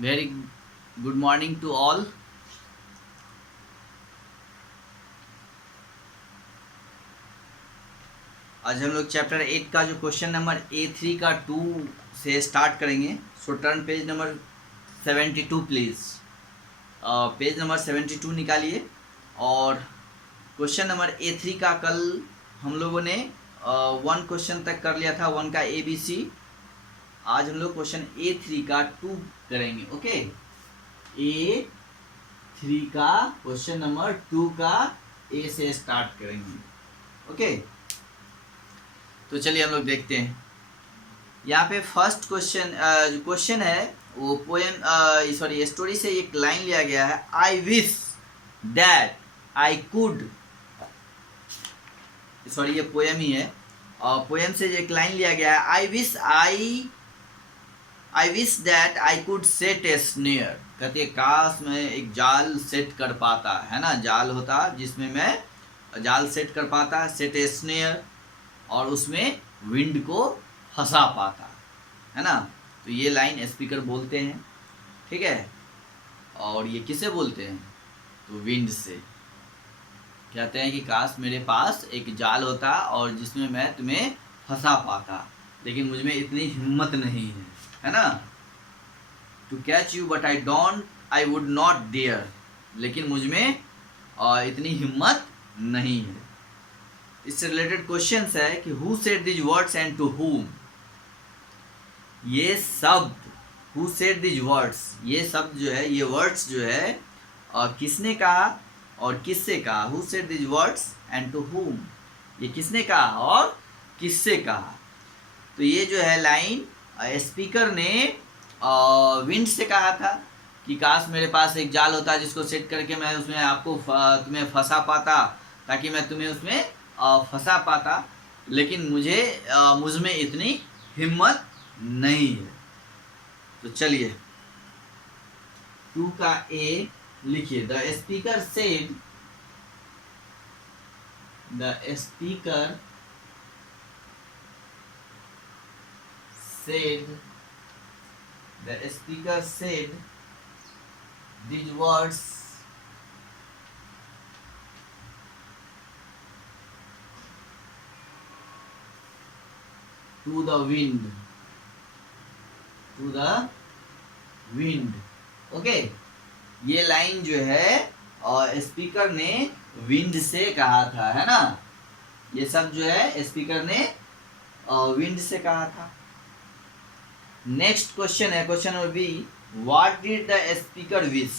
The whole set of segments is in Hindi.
Very good morning to all. आज हम लोग चैप्टर 8 का जो क्वेश्चन नंबर A3 का 2 से स्टार्ट करेंगे। सो turn page number 72 please. Page number 72 निकालिए। और क्वेश्चन नंबर A3 का कल हम लोगों ने 1 क्वेश्चन तक कर लिया था, 1 का ABC। आज हम लोग क्वेश्चन A3 का 2 करेंगे। ओके, A3 का क्वेश्चन नंबर 2 का A से स्टार्ट करेंगे। ओके, तो चलिए हम लोग देखते हैं। यहाँ पे फर्स्ट क्वेश्चन जो क्वेश्चन है वो पोएम सॉरी स्टोरी से एक लाइन लिया गया है। I wish that I could, sorry ये पोएम ही है और पोएम से एक लाइन लिया गया है। I wish that I could set A snare. कहते काश मैं एक जाल सेट कर पाता, है ना, जाल होता जिसमें मैं जाल सेट कर पाता, सेट ए स्नेयर, और उसमें विंड को फंसा पाता, है ना। तो ये लाइन स्पीकर बोलते हैं, ठीक है। और ये किसे बोलते हैं? तो विंड से। कहते हैं कि काश मेरे पास एक जाल होता और जिसमें मैं तुम्हें फंसा पाता, लेकिन मुझ में इतनी हिम्मत नहीं है ना। To catch you but I would not dare. लेकिन मुझ में इतनी हिम्मत नहीं है। इससे रिलेटेड क्वेश्चन है कि who said these words and to whom. ये शब्द हु सेड दिज वर्ड्स, ये शब्द जो है, ये वर्ड्स जो है किसने कहा और किससे कहा? Who said these words and to whom, ये किसने कहा और किससे कहा? तो ये जो है लाइन स्पीकर ने विंड से कहा था कि काश मेरे पास एक जाल होता जिसको सेट करके मैं उसमें आपको तुम्हें फंसा पाता, ताकि मैं तुम्हें उसमें फंसा पाता, लेकिन मुझ में इतनी हिम्मत नहीं है। तो चलिए 2 का A लिखिए। The speaker said these words to the wind। Okay, ये लाइन जो है और स्पीकर ने विंड से कहा था, है ना। ये सब जो है स्पीकर ने विंड से कहा था। नेक्स्ट क्वेश्चन है question number B। What did the speaker wish.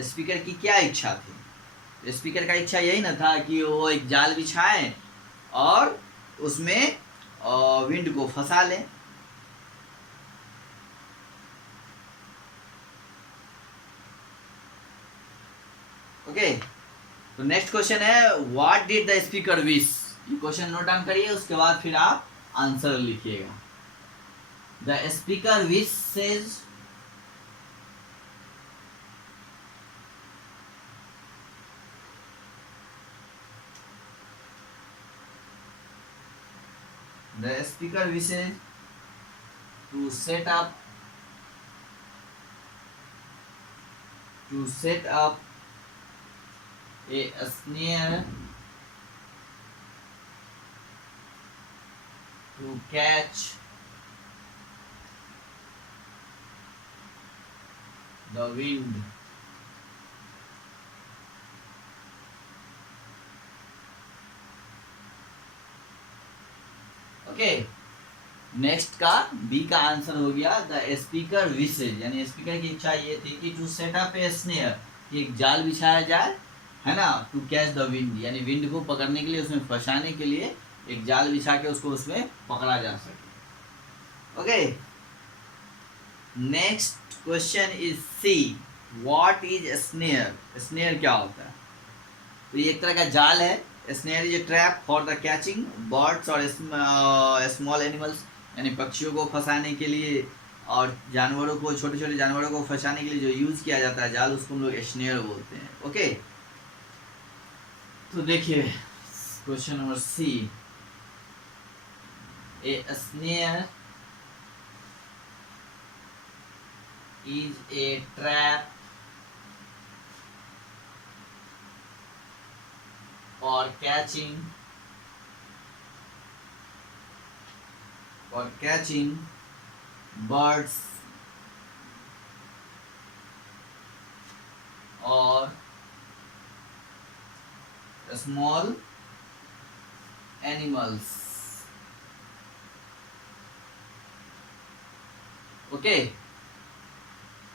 Speaker की क्या इच्छा थी? स्पीकर का इच्छा यही ना था कि वो एक जाल बिछाए और उसमें विंड को फंसा ले। ओके, तो नेक्स्ट क्वेश्चन है what did the speaker wish. ये क्वेश्चन नोट डाउन करिए, उसके बाद फिर आप आंसर लिखिएगा। The speaker wish says the speaker wishes to set up a snare to catch the wind। Okay, next का B का आंसर हो गया द स्पीकर विशेज, यानी स्पीकर की इच्छा ये थी कि to set up a snare, एक जाल बिछाया जाए, है ना, टू कैच द विंड, यानी विंड को पकड़ने के लिए, उसमें फंसाने के लिए एक जाल बिछा के उसको उसमें पकड़ा जा सके। Okay, next question is C। What is snare. Snare क्या होता है? तो ये एक तरह का जाल है। Snare is a trap for the catching birds और स्मॉल एनिमल्स, यानी पक्षियों को फंसाने के लिए और जानवरों को, छोटे छोटे जानवरों को फंसाने के लिए जो यूज़ किया जाता है जाल, उसको हम लोग स्नेयर बोलते हैं। ओके, तो देखिए question number C। A snare is a trap for catching birds or small animals. Okay,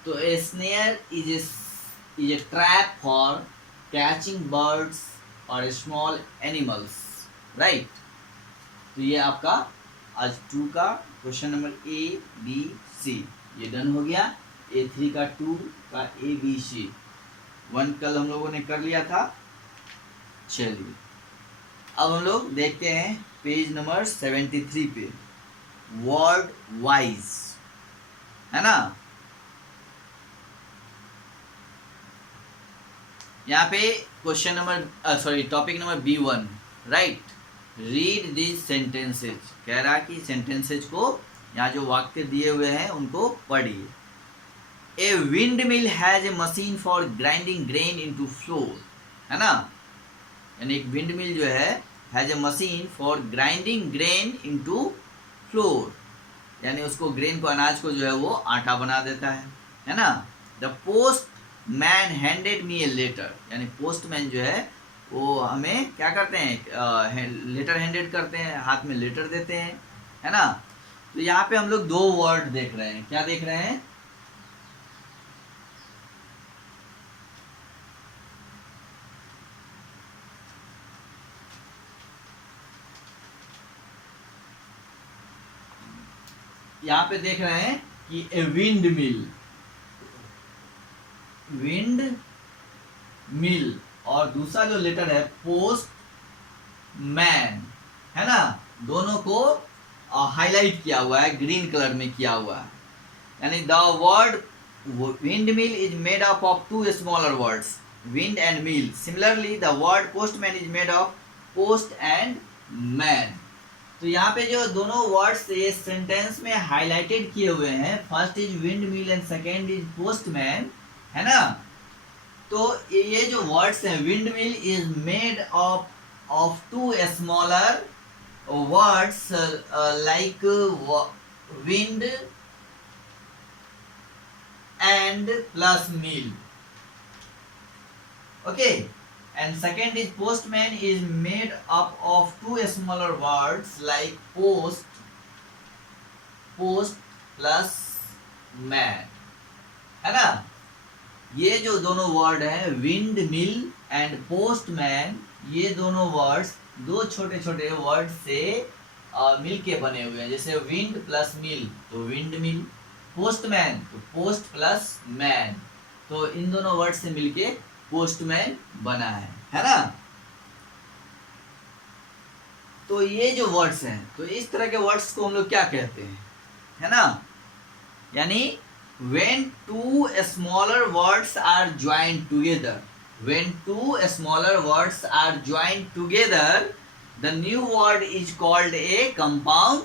so a snare is a trap for catching birds और स्मॉल एनिमल्स, राइट। तो ये आपका आज 2 का क्वेश्चन नंबर ABC ये डन हो गया। A3 का 2 का ABC 1 कल हम लोगों ने कर लिया था। चलिए अब हम लोग देखते हैं पेज नंबर 73 पे, वर्ड वाइज, है ना। यहाँ पे question number topic number B1, right. Read this sentences, कह रहा कि सेंटेंसेज को, यहाँ जो वाक्य दिए हुए हैं उनको पढ़िए। A wind mill has a machine for grinding grain into floor, है ना। यानी एक विंड मिल जो है has a machine for grinding grain into floor, यानी उसको ग्रेन को, अनाज को जो है वो आटा बना देता है ना। The postman handed me a letter, यानी पोस्टमैन जो है वो हमें क्या करते हैं, लेटर हैंडेड करते हैं, हाथ में लेटर देते हैं, है ना। तो यहाँ पे हम लोग 2 वर्ड देख रहे हैं, क्या देख रहे हैं, यहाँ पे देख रहे हैं कि ए विंड मिल, विंड मिल, और दूसरा जो लेटर है पोस्ट मैन, है ना। दोनों को हाईलाइट किया हुआ है, ग्रीन कलर में किया हुआ है। यानी the word wind mill is made up of 2 smaller words, wind and mill. Similarly the word postman is made of post and man. तो यहाँ पे जो दोनों वर्ड्स ये सेंटेंस में हाईलाइटेड किए हुए हैं, first is wind mill and second is postman, है ना। तो ये जो वर्ड्स हैं, wind mill is made of 2 smaller words like wind and plus mill, okay. And second is postman is made up of 2 smaller words like post plus man, है ना। ये जो दोनों वर्ड हैं विंड मिल एंड पोस्टमैन, ये दोनों वर्ड्स 2 छोटे छोटे वर्ड से मिल के बने हुए हैं। जैसे विंड प्लस मिल तो विंड मिल, पोस्टमैन तो पोस्ट प्लस मैन, तो इन दोनों वर्ड से मिलके पोस्टमैन बना है ना। तो ये जो वर्ड्स हैं, तो इस तरह के वर्ड्स को हम लोग क्या कहते हैं, है ना। यानी when 2 smaller words are joined together, when 2 smaller words are joined together, the new word is called a compound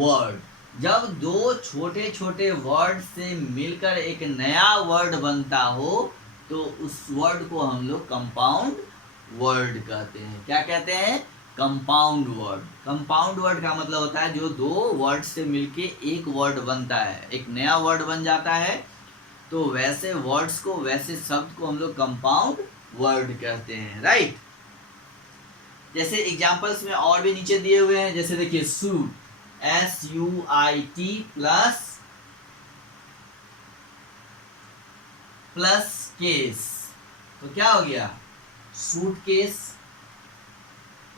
word. जब 2 छोटे छोटे वर्ड से मिलकर एक नया वर्ड बनता हो तो उस वर्ड को हम लोग कंपाउंड वर्ड कहते हैं। क्या कहते हैं, कंपाउंड वर्ड। कंपाउंड वर्ड का मतलब होता है जो 2 वर्ड से मिलके एक वर्ड बनता है, एक नया वर्ड बन जाता है। तो वैसे वर्ड्स को, वैसे शब्द को हम लोग कंपाउंड वर्ड कहते हैं, राइट। जैसे एग्जांपल्स में और भी नीचे दिए हुए हैं, जैसे देखिए सूट, SUIT प्लस केस, तो क्या हो गया, सूटकेस,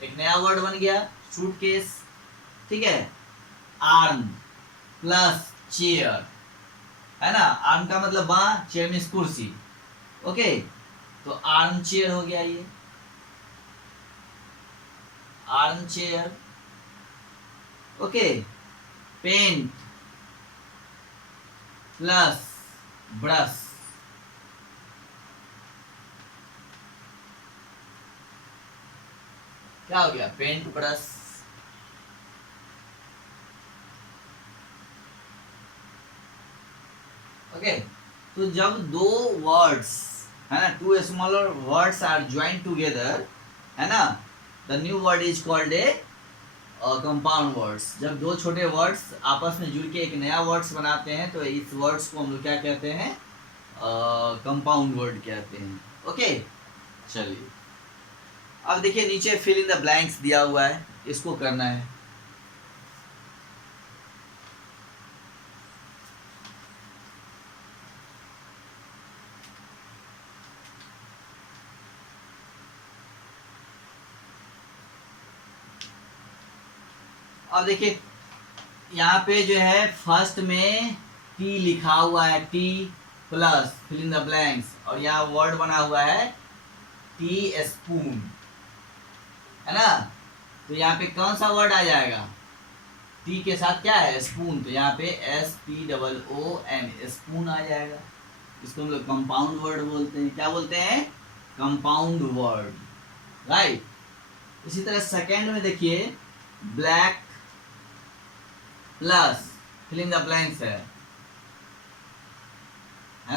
एक नया वर्ड बन गया सूटकेस, ठीक है। आर्म प्लस चेयर, है ना। आर्म का मतलब बाँ, चेयर मीन्स कुर्सी, ओके। तो आर्म चेयर हो गया, ये arm chair, okay. Paint plus brush, क्या हो गया, पेंट ब्रश, ओके। तो जब दो वर्ड्स है ना, two smaller words are join together, है ना, the new word is called a compound words. जब दो छोटे वर्ड्स आपस में जुड़ के एक नया वर्ड्स बनाते हैं तो इस वर्ड्स को हम लोग क्या कहते हैं, कंपाउंड वर्ड कहते हैं। ओके, चलिए अब देखिए नीचे फिल इन द ब्लैंक्स दिया हुआ है, इसको करना है। अब देखिए यहाँ पे जो है फर्स्ट में टी लिखा हुआ है, T plus fill in the blanks, और यहाँ वर्ड बना हुआ है टी स्पून, है ना। तो यहाँ पे कौन सा वर्ड आ जाएगा, टी के साथ क्या है, स्पून, तो यहाँ पे SPOON, स्पून आ जाएगा। इसको हम लोग कंपाउंड वर्ड बोलते हैं। क्या बोलते हैं, कंपाउंड वर्ड, राइट। इसी तरह सेकेंड में देखिए black plus fill in the blanks है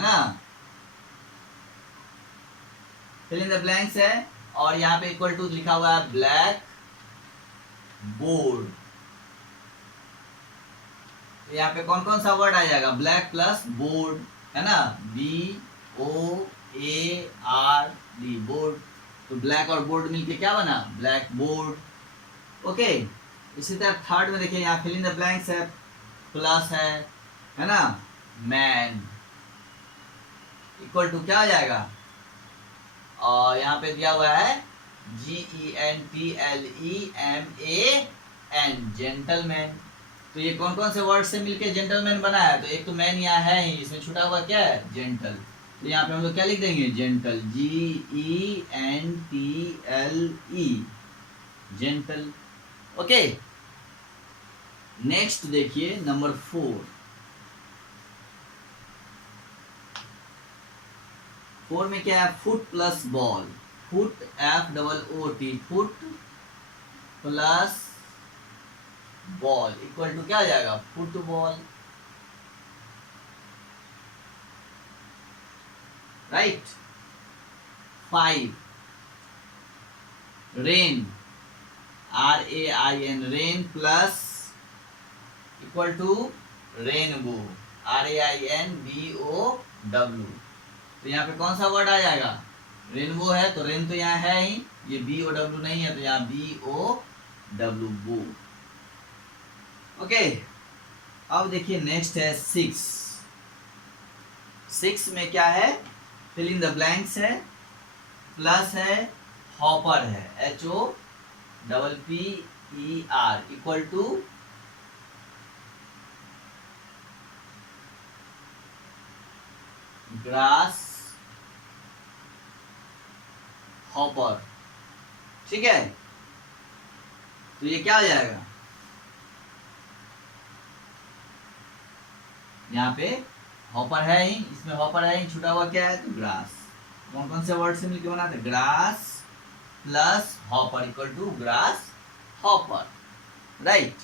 ना, फिल इन द ब्लैंक्स है, और यहाँ पे इक्वल टू लिखा हुआ है ब्लैक बोर्ड। तो यहाँ पे कौन कौन सा वर्ड आ जाएगा, ब्लैक प्लस बोर्ड, है ना, BOARD, बोर्ड। तो ब्लैक और बोर्ड मिलके क्या बना, ब्लैक बोर्ड। ओके, इसी तरह थर्ड में देखिए यहाँ फिल इन द ब्लैंक्स है, प्लस है ना, मैन, इक्वल टू क्या हो जाएगा, और यहाँ पे दिया हुआ है GENTLEMAN, जेंटलमैन। तो ये कौन कौन से वर्ड से मिलके जेंटलमैन बना है, तो एक तो मैन यहाँ है ही, इसमें छुटा हुआ क्या है, जेंटल। तो यहाँ पे हम लोग क्या लिख देंगे, gentle, GENTLE, gentle. Okay, next देखिए नंबर 4। 4 में क्या है, foot plus ball, foot FOOT, foot plus ball equal to क्या आ जाएगा, football, right. 5 rain, RAIN, rain plus equal to rainbow, RAINBOW। तो यहाँ पे कौन सा वर्ड आ जाएगा, रेनबो है, तो रेन तो यहाँ है ही, ये BOW नहीं है, तो यहाँ BOW, बो। ओके, अब देखिए नेक्स्ट है 6। 6 में क्या है, फिल इन द ब्लैंक्स है, प्लस है, हॉपर है, HOPPER, equal to grass hopper, ठीक है। तो ये क्या हो जाएगा, यहाँ पे हॉपर है ही, इसमें हॉपर है ही, छुटा हुआ क्या है, तो ग्रास। कौन कौन से वर्ड से मिलकर बना थे, grass plus hopper equal to grass hopper, right.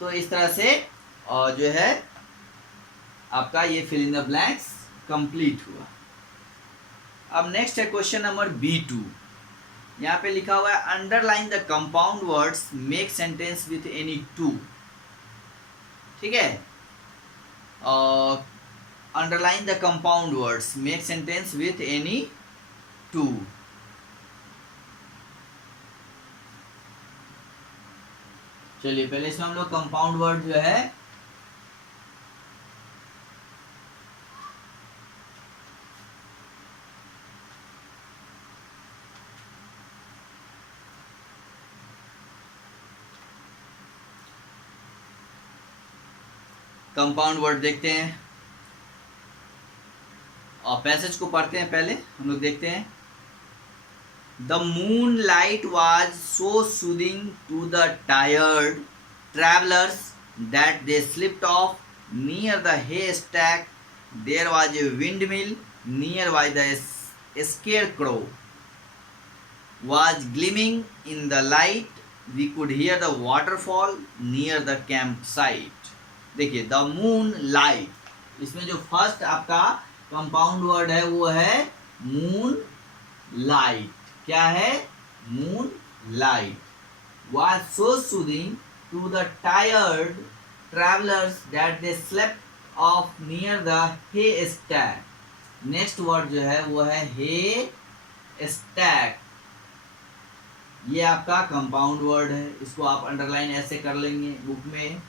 तो इस तरह से और जो है आपका ये fill in the blanks complete हुआ। अब नेक्स्ट है क्वेश्चन नंबर B2। यहाँ पे लिखा हुआ है underline the compound words, make sentence with any two, ठीक है। Underline the compound words, make sentence with any two. चलिए पहले इसमें हम लोग कंपाउंड वर्ड जो है कंपाउंड वर्ड देखते हैं और पैसेज को पढ़ते हैं। पहले हम लोग देखते हैं, the moonlight was so soothing to the tired travellers that they slipped off near the haystack, there was a windmill nearby the scarecrow was gleaming in the light, we could hear the waterfall near the campsite। देखिए द मून लाइट, इसमें जो फर्स्ट आपका कंपाउंड वर्ड है वो है मून लाइट। क्या है? Moon light was so soothing to the tired travelers that they slept off near the haystack. Next word जो है वो है हे स्टैक। ये आपका कंपाउंड वर्ड है, इसको आप अंडरलाइन ऐसे कर लेंगे बुक में,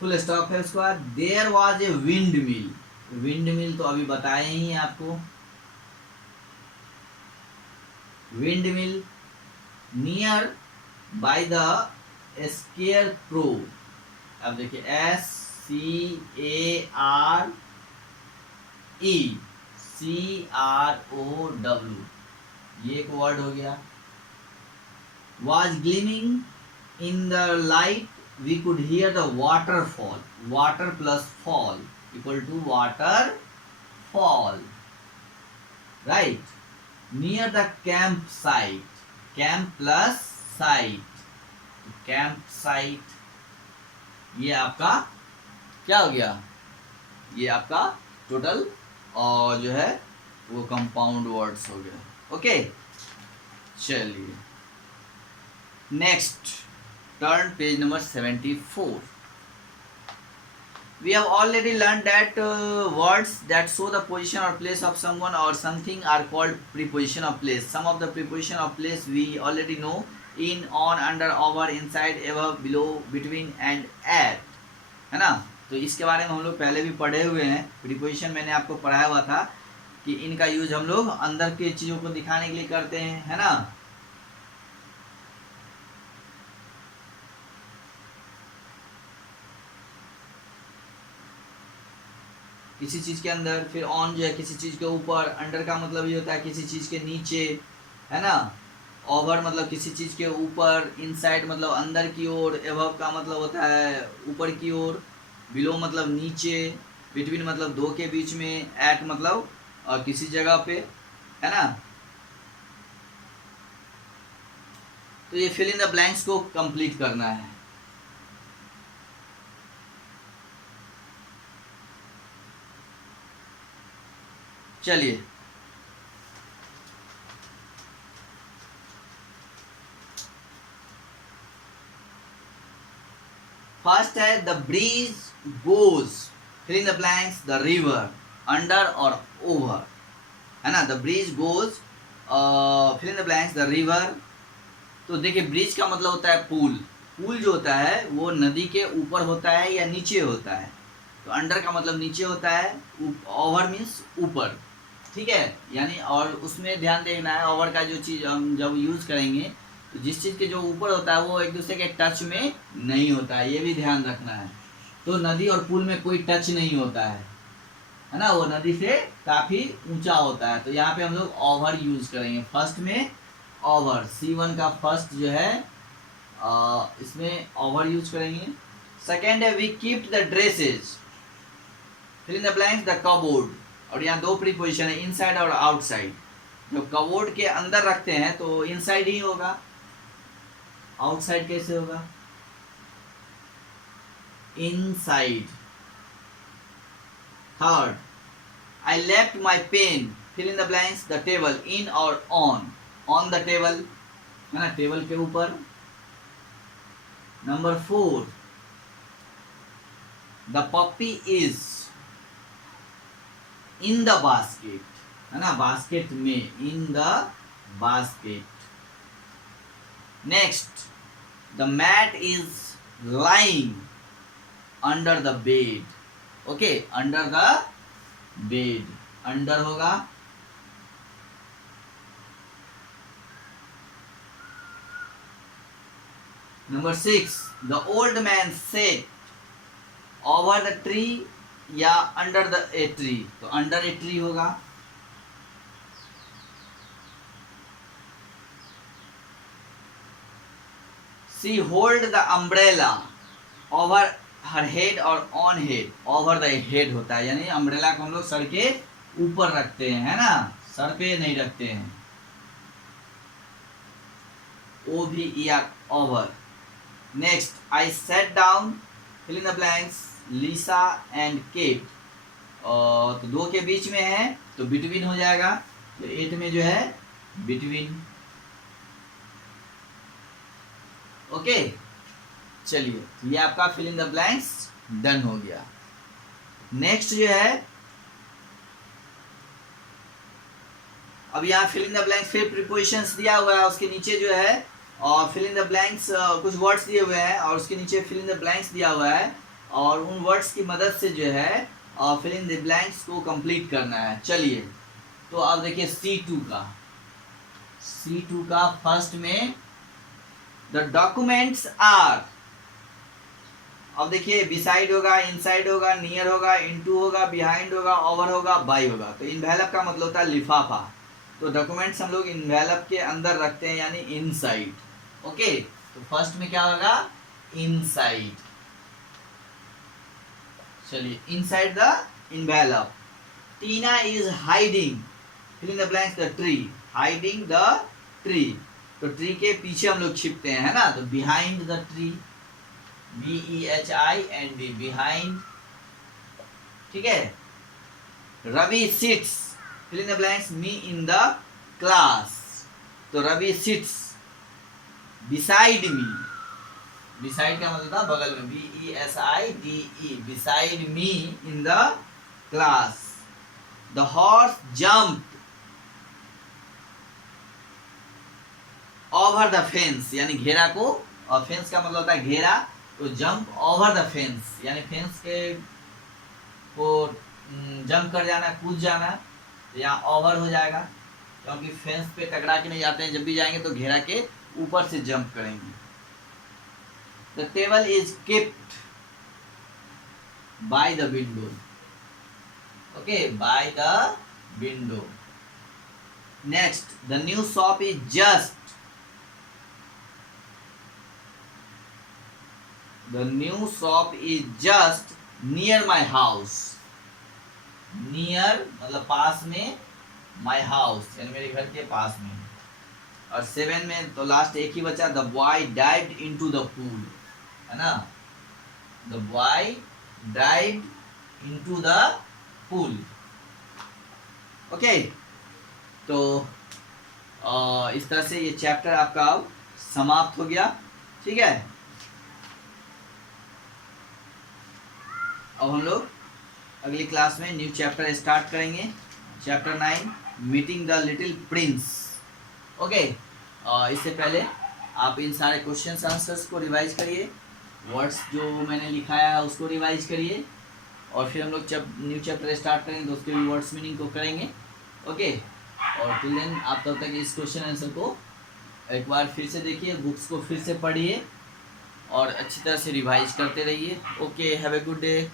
फुल स्टॉप है। उसके बाद there was a windmill. Windmill तो अभी बताए ही आपको, windmill nearby the scarecrow. अब देखिए SCARECROW, ये एक वर्ड हो गया। was gleaming in the light we could hear the waterfall. Water plus fall equal to waterfall, right? Near the campsite, camp plus site, campsite, ये आपका क्या हो गया? ये आपका टोटल और जो है वो कंपाउंड वर्ड्स हो गया। ओके, चलिए next turn page number 74। We have already learned that words that show the position or place of someone or something are called preposition of place. Some of the preposition of place we already know: in, on, under, over, inside, above, below, between and at, है ना। तो इसके बारे में हम लोग पहले भी पढ़े हुए हैं। प्रीपोजिशन मैंने आपको पढ़ाया हुआ था कि इनका यूज हम लोग अंदर के चीज़ों को दिखाने के लिए करते हैं, है ना। किसी चीज़ के अंदर, फिर ऑन जो है किसी चीज़ के ऊपर, अंडर का मतलब ये होता है किसी चीज़ के नीचे, है ना। ओवर मतलब किसी चीज़ के ऊपर, इनसाइड मतलब अंदर की ओर, एबव का मतलब होता है ऊपर की ओर, बिलो मतलब नीचे, बिटवीन मतलब दो के बीच में, एट मतलब किसी जगह पे, है ना। तो ये फिल इन द ब्लैंक्स को कंप्लीट करना है। चलिए फर्स्ट है the bridge goes, fill in the blanks, the river, under और ओवर, है ना। The bridge goes, fill in the blanks, the river. तो देखिए ब्रिज का मतलब होता है पुल। पुल जो होता है वो नदी के ऊपर होता है या नीचे होता है। तो अंडर का मतलब नीचे होता है, ओवर मीन्स ऊपर, ठीक है। यानी और उसमें ध्यान देना है, ओवर का जो चीज़ हम जब यूज़ करेंगे तो जिस चीज़ के जो ऊपर होता है वो एक दूसरे के टच में नहीं होता है, ये भी ध्यान रखना है। तो नदी और पुल में कोई टच नहीं होता है ना, वो नदी से काफ़ी ऊंचा होता है। तो यहाँ पे हम लोग ओवर यूज़ करेंगे फर्स्ट में, ओवर। C1 का फर्स्ट जो है इसमें ओवर यूज करेंगे। सेकेंड है we kept the dresses, fill in the blanks, the cupboard. और यहाँ दो प्रीपोजिशन है, इनसाइड और आउटसाइड। जब कबोर्ड के अंदर रखते हैं तो इनसाइड ही होगा, आउटसाइड कैसे होगा? Inside. Third, I left my pen, fill in the blanks, the table, in और ऑन। ऑन द टेबल, है ना, टेबल के ऊपर। Number 4, the puppy is in the basket, है ना, बास्केट में, in the basket. Next, the mat is lying under the bed, okay, under the bed, under होगा। Number 6, the old man sat over the tree या अंडर द ए ट्री, तो अंडर ए ट्री होगा। She hold the umbrella over her head और on head, over the head होता है, यानी अम्ब्रेला को हम लोग सर के ऊपर रखते हैं, है ना, सर पे नहीं रखते हैं। O V E R, over. Next, I sat down, fill in the blanks, Lisa and Kate, तो दो के बीच में है तो बिटवीन हो जाएगा, तो 8 में जो है बिटवीन। ओके, चलिए ये आपका fill in the blanks done हो गया। नेक्स्ट जो है, अब यहाँ फिल इन द ब्लैंक्स फिर प्रीपोजिशंस दिया हुआ है, उसके नीचे जो है और फिल इन द ब्लैंक्स कुछ वर्ड्स दिए हुए हैं और उसके नीचे फिल इन द ब्लैंक्स दिया हुआ है, और उन वर्ड्स की मदद से जो है फिल इन द ब्लैंक्स को कंप्लीट करना है। चलिए, तो अब देखिए C2 का फर्स्ट में द डॉक्यूमेंट्स आर, अब देखिए बिसाइड होगा, इनसाइड होगा, नियर होगा, इनटू होगा, बिहाइंड होगा, ओवर होगा, बाय होगा। तो इनवेलप का मतलब होता है लिफाफा, तो डॉक्यूमेंट्स हम लोग इनवेलप के अंदर रखते हैं यानी इनसाइड। ओके, तो फर्स्ट में क्या होगा, इनसाइड। चलिए, inside the envelope. Tina is hiding, fill in the blanks the tree, hiding the tree, तो ट्री के पीछे हम लोग छिपते हैं, है ना, तो behind the tree, BEHIND, behind. ठीक है, Ravi sits, fill in the blanks me in the class, तो Ravi sits beside me, beside का मतलब था बगल में, BESIDE, beside me in the class. The horse jump over the fence, यानी घेरा को, और फेंस का मतलब होता है घेरा, तो जंप ओवर द फेंस यानी फेंस के को जंप कर जाना, कूद जाना, तो यहाँ ओवर हो जाएगा, क्योंकि फेंस पे टकरा के नहीं जाते हैं, जब भी जाएंगे तो घेरा के ऊपर से जंप करेंगे। The table is kept by the window, okay, by the window. Next, the new shop is just, the new shop is just near my house, near मतलब पास में, my house यानी मेरे घर के पास में। और 7 में तो लास्ट एक ही बचा, the boy dived into the pool, है ना, the boy dived into the pool। Okay, तो इस तरह से ये चैप्टर आपका अब समाप्त हो गया। ठीक है, अब हम लोग अगली क्लास में न्यू चैप्टर स्टार्ट करेंगे, chapter 9, meeting the little Prince. Okay, इससे पहले आप इन सारे क्वेश्चंस आंसर्स को रिवाइज करिए, वर्ड्स जो मैंने लिखाया है उसको रिवाइज करिए, और फिर हम लोग जब न्यू चैप्टर स्टार्ट करेंगे तो उसके भी वर्ड्स मीनिंग को करेंगे। ओके, और टिल देन आप तब तक इस क्वेश्चन आंसर को एक बार फिर से देखिए, बुक्स को फिर से पढ़िए और अच्छी तरह से रिवाइज करते रहिए। Okay, have a good day.